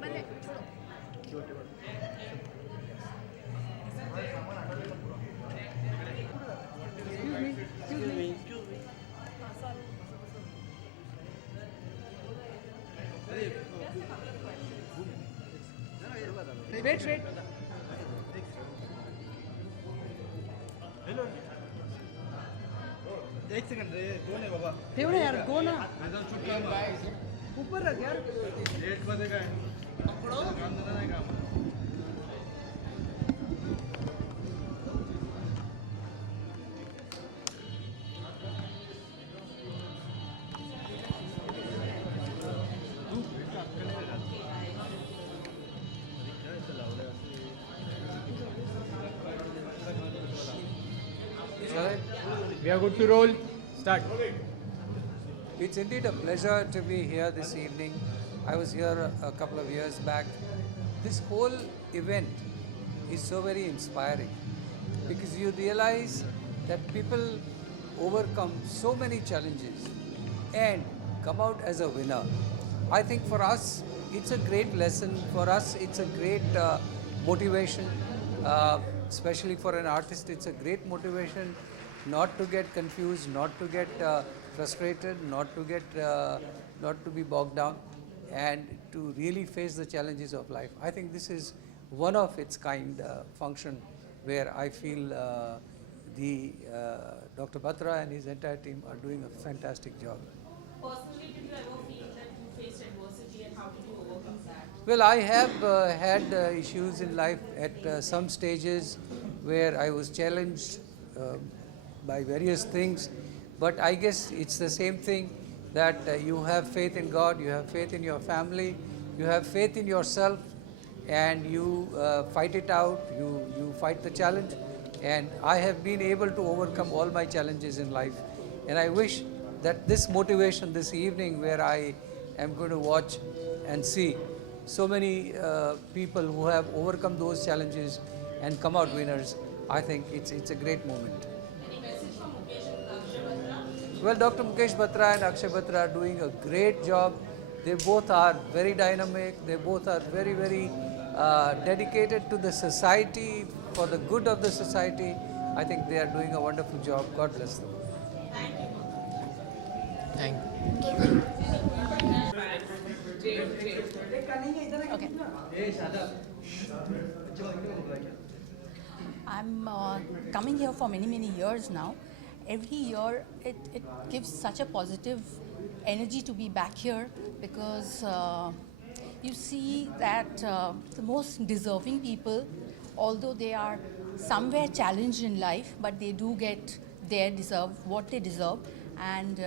Wait. एक second रे कौन है बाबा ठेव ना यार गो ना मैदान शूट काम ऊपर रख यार रेट मध्ये काय काम धंदा नाही काम We are good to roll. Start. It's indeed a pleasure to be here this evening. I was here a couple of years back. This whole event is so very inspiring because you realize that people overcome so many challenges and come out as a winner. I think for us, it's a great lesson. For us, it's a great motivation. Especially for an artist, it's a great motivation not to get confused, not to get frustrated, not to be bogged down, and to really face the challenges of life. I think this is one of its kind function where I feel Dr. Batra and his entire team are doing a fantastic job. Personally, did you ever feel that you faced adversity and how did you overcome that? Well, I have had issues in life at some stages where I was challenged by various things, but I guess it's the same thing that you have faith in God, you have faith in your family, you have faith in yourself, and you fight it out, you fight the challenge, and I have been able to overcome all my challenges in life. And I wish that this motivation this evening, where I am going to watch and see so many people who have overcome those challenges and come out winners, I think it's a great moment. Any message from Mukesh and Akshay Batra? Well, Dr. Mukesh Batra and Akshay Batra are doing a great job. They both are very dynamic. They both are very, very dedicated to the society, for the good of the society. I think they are doing a wonderful job. God bless them. Thank I'm coming here for many years now. Every year it gives such a positive energy to be back here because you see that the most deserving people, although they are somewhere challenged in life, but they do get what they deserve, and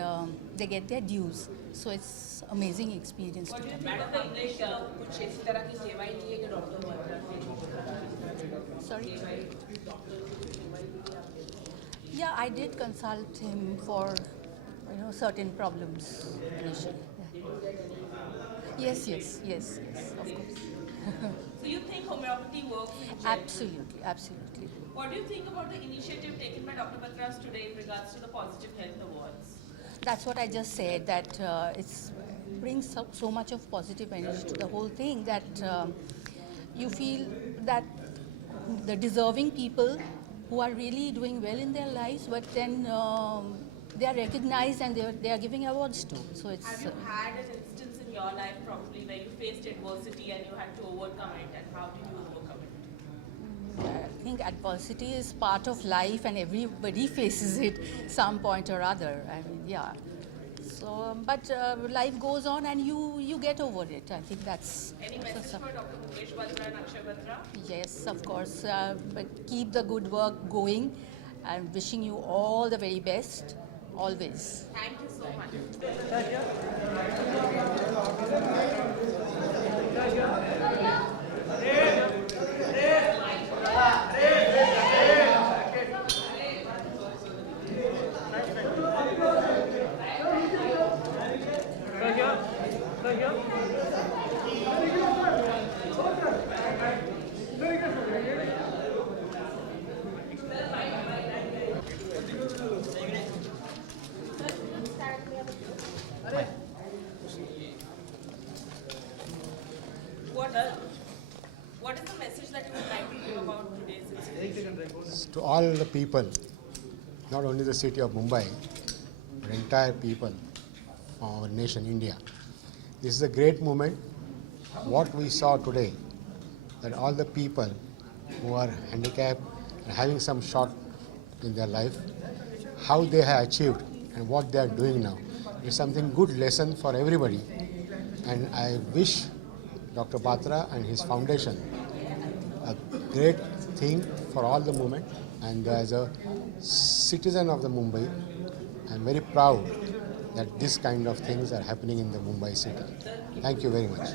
they get their dues. So it's amazing experience to come. Madam का English कुछ इस तरह की सेवाएं ली है कि doctor Batra Sorry? Yeah, I did consult him for certain problems initially. Yeah. Yes, of course. So you think homeopathy works in general? Absolutely. What do you think about the initiative taken by Dr. Batras today in regards to the Positive Health Awards? That's what I just said, that it brings up so much of positive energy to the whole thing that you feel that the deserving people who are really doing well in their lives, but then they are recognized and they are giving awards to. So it's. Have you had an instance in your life probably where you faced adversity and you had to overcome it, and how did you overcome it? I think adversity is part of life and everybody faces it some point or other. I mean, yeah. So, but life goes on and you get over it. I think that's. Any message for Dr. Mukesh Batra and Akshay Batra? Yes, of course. But keep the good work going. I'm wishing you all the very best, always. Thank you so much. What that you would like to give about today's institution? To all the people, not only the city of Mumbai, but entire people of our nation, India. This is a great moment. What we saw today, that all the people who are handicapped and having some short in their life, how they have achieved and what they are doing now, is something good lesson for everybody. And I wish Dr. Batra and his foundation a great thing for all the movement. And as a citizen of the Mumbai, I am very proud that this kind of things are happening in the Mumbai city. Thank you very much.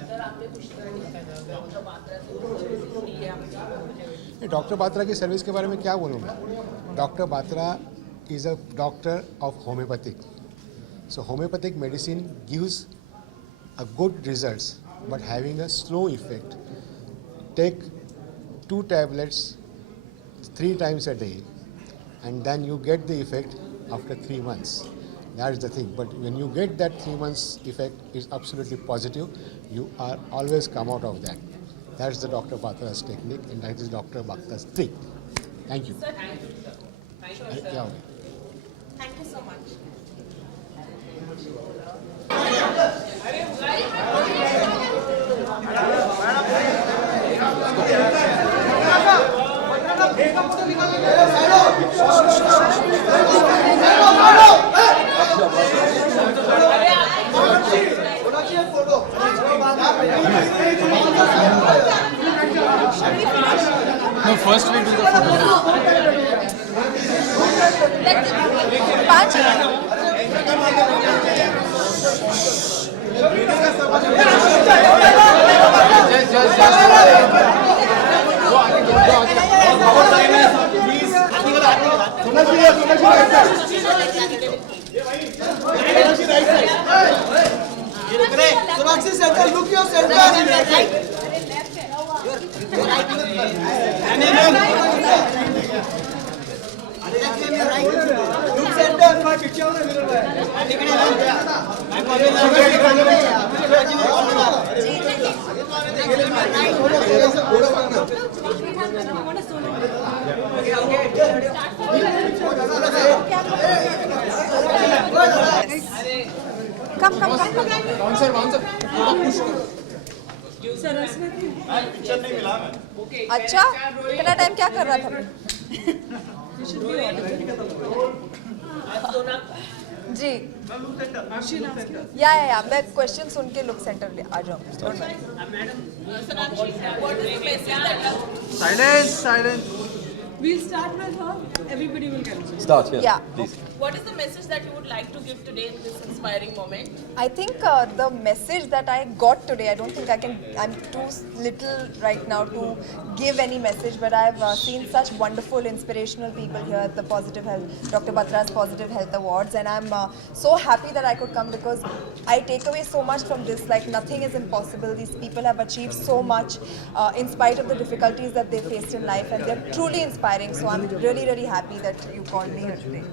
Doctor Batra की service के बारे में क्या बोलूँ मैं? Doctor Batra is a doctor of homeopathic. So homeopathic medicine gives a good results, but having a slow effect. Take 2 tablets 3 times a day, and then you get the effect after 3 months. That's the thing. But when you get that 3 months effect, is absolutely positive. You are always come out of that. That's the Dr. Batra's technique, and that is Dr. Batra's trick. Thank you. Sir, thank you. Thank you, sir. Yeah, okay. Thank you so much. No, first we do the photo. Sonakshi center, look your center. Look center, my picture. Come. Bouncer. थोड़ा push करो. अच्छा इतना time क्या कर रहा था जी या मैं क्वेश्चन सुन के लुक सेंटर आ जाऊँ Silence. We'll start with her. Everybody will get it. Start, yeah. Yeah. Please. What is the message that you would like to give today in this inspiring moment? I think the message that I got today, I don't think I'm too little right now to give any message, but I've seen such wonderful, inspirational people here at the Positive Health, Dr. Batra's Positive Health Awards, and I'm so happy that I could come because I take away so much from this, like nothing is impossible. These people have achieved so much in spite of the difficulties that they faced in life, and they're truly inspiring, so I'm really, really happy that you called me here today.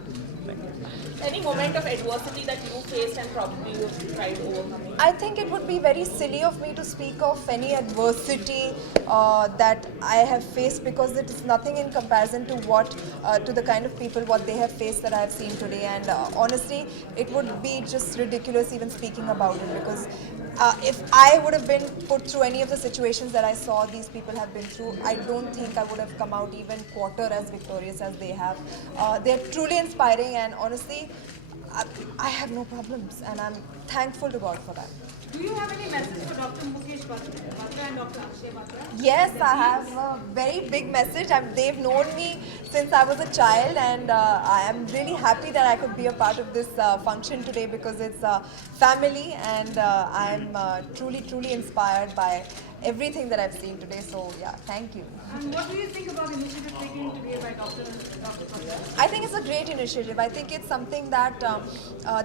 Any moment of adversity that you faced and probably you tried overcoming? I think it would be very silly of me to speak of any adversity that I have faced because it is nothing in comparison to what to the kind of people what they have faced that I have seen today, and honestly it would be just ridiculous even speaking about it because if I would have been put through any of the situations that I saw these people have been through, I don't think I would have come out even quarter as victorious as they have. They're truly inspiring, and honestly I have no problems, and I'm thankful to God for that. Do you have any message for Dr. Mukesh Batra and Dr. Akshay Batra? Yes, I have a very big message. They've known me since I was a child, and I am really happy that I could be a part of this function today because it's family, and I'm truly inspired by everything that I've seen today. So yeah, thank you. And what do you think about the initiative taken today by Dr. Batra? I think it's a great initiative. I think it's something that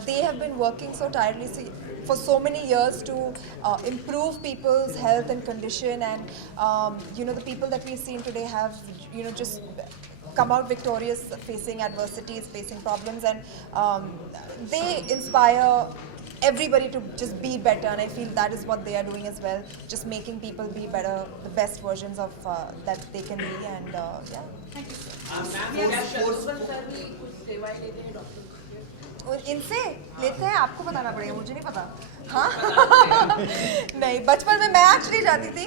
they have been working so tirelessly for so many years to improve people's health and condition, and the people that we've seen today have just come out victorious facing adversities, facing problems, and they inspire everybody to just be better, and I feel that is what they are doing as well, just making people be better, the best versions of that they can be, and और इनसे लेते हैं, आपको बताना पड़ेगा, मुझे नहीं पता। हाँ नहीं, बचपन में मैं एक्चुअली जाती थी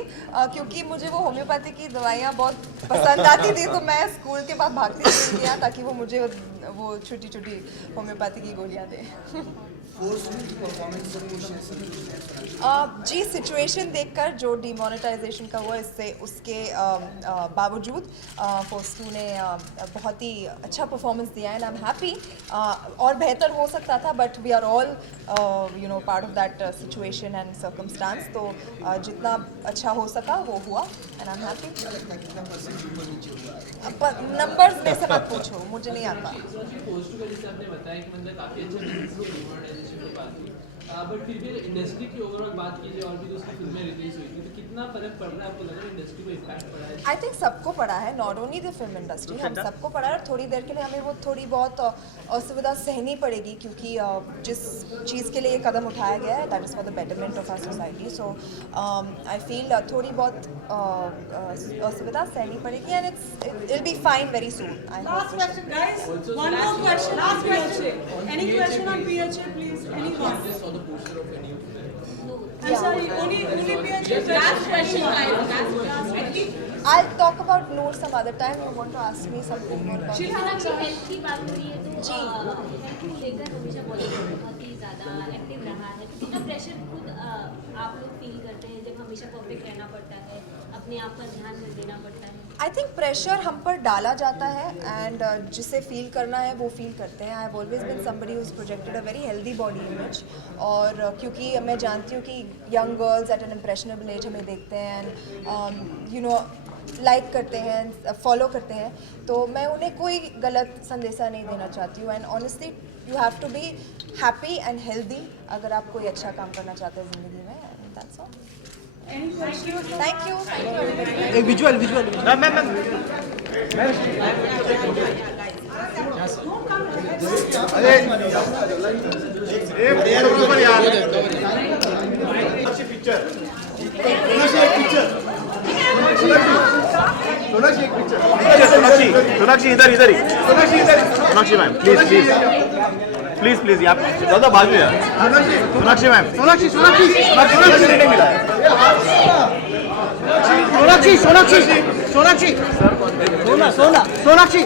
क्योंकि मुझे वो होम्योपैथी की दवाइयाँ बहुत पसंद आती थी, तो मैं स्कूल के बाद भागती थी यहाँ ताकि वो मुझे वो छोटी छोटी होम्योपैथी की गोलियाँ दे। जी, सिचुएशन देखकर जो डिमोनेटाइजेशन का हुआ, इससे उसके बावजूद फोर्स 2 ने बहुत ही अच्छा परफॉर्मेंस दिया है, एंड आई एम हैप्पी। और बेहतर हो सकता था, but we are all part of that situation and circumstance, तो जितना अच्छा हो सका वो हुआ, and I am happy. Numbers में से मत पूछो, मुझे नहीं आता। बट फिर भी इंडस्ट्री की ओवरऑल बात कीजिए, और भी दूसरी फिल्में रिलीज हुई थी, तो कितना फर्क पड़ रहा है आपको, लग रहा है इंडस्ट्री को इम्पैक्ट पड़ा है? आई थिंक सबको पड़ा है, not only the film industry, हम सबको पड़ा है, और थोड़ी देर के लिए हमें वो थोड़ी बहुत असुविधा सहनी पड़ेगी, क्योंकि जिस चीज़ के लिए ये कदम उठाया गया है, that is for the betterment of our society, so I feel थोड़ी बहुत असुविधा सहनी पड़ेगी, and it will be fine very soon. Last question, guys. One more question. Last question. Any question on PHA, please? Anyone? I'm sorry. Only PHA. Last question, guys. Last question. I'll talk about Noor some other time. You want to ask me something more about health की बात हो रही है, तो health को लेकर हमेशा बहुत ही ज़्यादा एक्टिव रहा है, तो कितना प्रेशर खुद आप लोग फील करते हैं जब हमेशा परफेक्ट रहना पड़ता है, अपने आप पर ध्यान देना पड़ता है? आई थिंक प्रेशर हम पर डाला जाता है, एंड जिसे फील करना है वो फील करते हैं। I have always been somebody who is projected a very healthy body image, और क्योंकि मैं जानती हूँ कि young girls at an impressionable age हमें देखते हैं, एंड यू नो लाइक करते हैं, फॉलो करते हैं, तो मैं उन्हें कोई गलत संदेशा नहीं देना चाहती हूँ, and honestly you have to be happy and healthy अगर आप कोई अच्छा काम करना चाहते हैं ज़िंदगी में, and that's all. Thank you. एक विजुअल मैम सोनाक्षी इधर सोनाक्षी मैम प्लीज प्लीज आप ज्यादा बाजू यार। सोनाक्षी मैम सोनाक्षी नहीं मिला है। सोनाक्षी